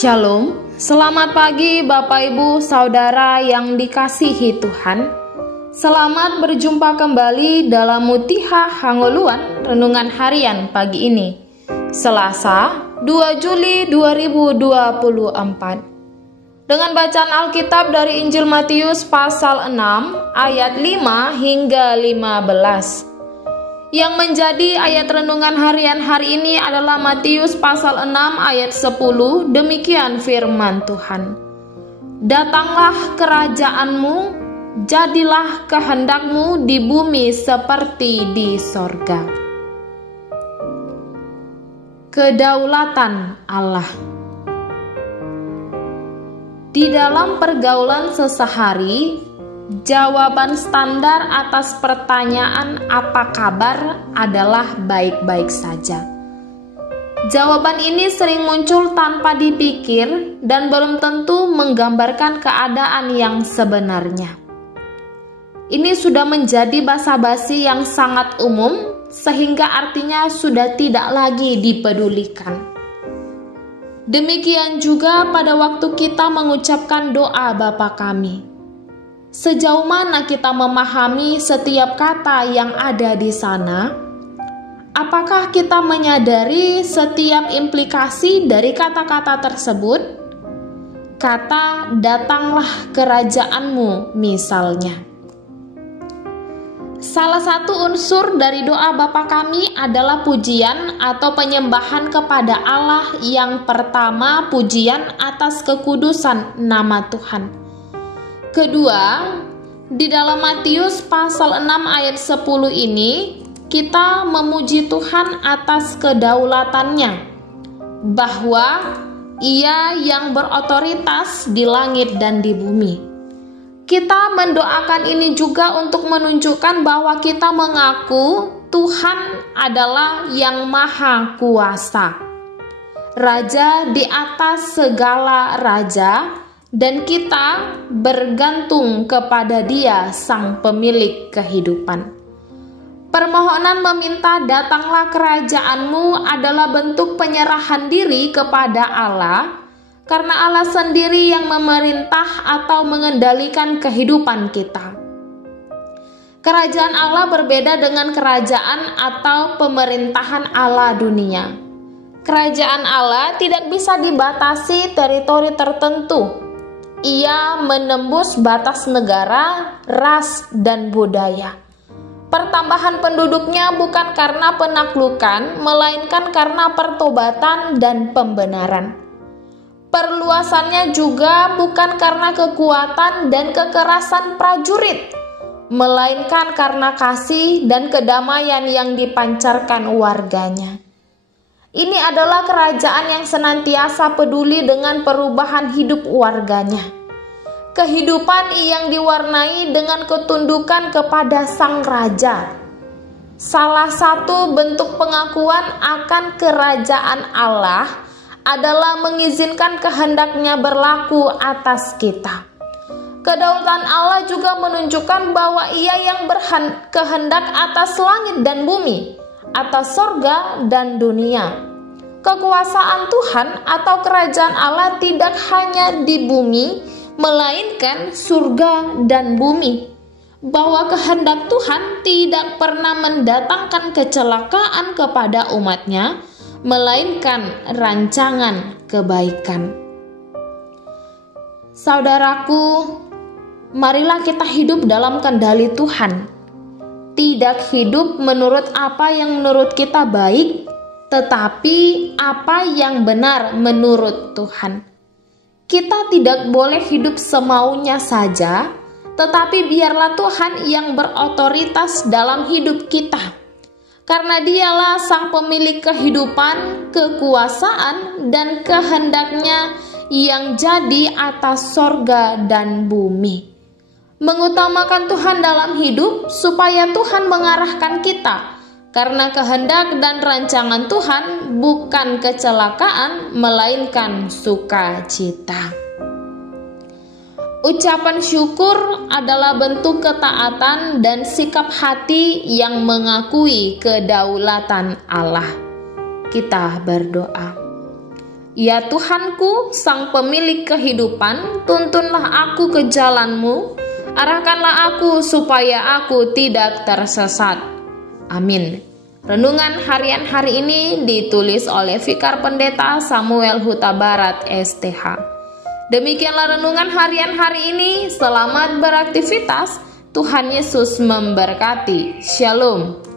Shalom, selamat pagi Bapak Ibu Saudara yang dikasihi Tuhan. Selamat berjumpa kembali dalam Mutiha Hangoluan Renungan Harian pagi ini, Selasa 2 Juli 2024. Dengan bacaan Alkitab dari Injil Matius pasal 6 ayat 5 hingga 15. Yang menjadi ayat renungan harian hari ini adalah Matius pasal 6 ayat 10. Demikian firman Tuhan. Datanglah kerajaanmu, jadilah kehendakmu di bumi seperti di sorga. Kedaulatan Allah. Di dalam pergaulan sehari-hari, jawaban standar atas pertanyaan apa kabar adalah baik-baik saja. Jawaban ini sering muncul tanpa dipikir dan belum tentu menggambarkan keadaan yang sebenarnya. Ini sudah menjadi basa-basi yang sangat umum sehingga artinya sudah tidak lagi dipedulikan. Demikian juga pada waktu kita mengucapkan doa Bapa kami. Sejauh mana kita memahami setiap kata yang ada di sana? Apakah kita menyadari setiap implikasi dari kata-kata tersebut? Kata datanglah kerajaanmu misalnya. Salah satu unsur dari doa Bapa kami adalah pujian atau penyembahan kepada Allah. Yang pertama, pujian atas kekudusan nama Tuhan. Kedua, di dalam Matius pasal 6 ayat 10 ini, kita memuji Tuhan atas kedaulatannya, bahwa Ia yang berotoritas di langit dan di bumi. Kita mendoakan ini juga untuk menunjukkan bahwa kita mengaku Tuhan adalah yang maha kuasa, Raja di atas segala raja, dan kita bergantung kepada Dia, Sang Pemilik kehidupan. Permohonan meminta datanglah kerajaanmu adalah bentuk penyerahan diri kepada Allah, karena Allah sendiri yang memerintah atau mengendalikan kehidupan kita. Kerajaan Allah berbeda dengan kerajaan atau pemerintahan ala dunia. Kerajaan Allah tidak bisa dibatasi teritori tertentu. Ia menembus batas negara, ras, dan budaya. Pertambahan penduduknya bukan karena penaklukan, melainkan karena pertobatan dan pembenaran. Perluasannya juga bukan karena kekuatan dan kekerasan prajurit, melainkan karena kasih dan kedamaian yang dipancarkan warganya. Ini adalah kerajaan yang senantiasa peduli dengan perubahan hidup warganya. Kehidupan yang diwarnai dengan ketundukan kepada Sang Raja. Salah satu bentuk pengakuan akan kerajaan Allah adalah mengizinkan kehendaknya berlaku atas kita. Kedaulatan Allah juga menunjukkan bahwa Ia yang berkehendak atas langit dan bumi, atas sorga dan dunia. Kekuasaan Tuhan atau kerajaan Allah tidak hanya di bumi, melainkan surga dan bumi. Bahwa kehendak Tuhan tidak pernah mendatangkan kecelakaan kepada umatnya, melainkan rancangan kebaikan. Saudaraku, marilah kita hidup dalam kendali Tuhan. Tidak hidup menurut apa yang menurut kita baik, tetapi apa yang benar menurut Tuhan. Kita tidak boleh hidup semaunya saja, tetapi biarlah Tuhan yang berotoritas dalam hidup kita. Karena Dialah Sang Pemilik kehidupan, kekuasaan, dan kehendaknya yang jadi atas sorga dan bumi. Mengutamakan Tuhan dalam hidup supaya Tuhan mengarahkan kita, karena kehendak dan rancangan Tuhan bukan kecelakaan melainkan sukacita. Ucapan syukur adalah bentuk ketaatan dan sikap hati yang mengakui kedaulatan Allah. Kita berdoa. Ya Tuhanku, Sang Pemilik kehidupan, tuntunlah aku ke jalan-Mu, arahkanlah aku supaya aku tidak tersesat. Amin. Renungan harian hari ini ditulis oleh Vikar Pendeta Samuel Huta Barat, STH. Demikianlah renungan harian hari ini. Selamat beraktivitas. Tuhan Yesus memberkati. Shalom.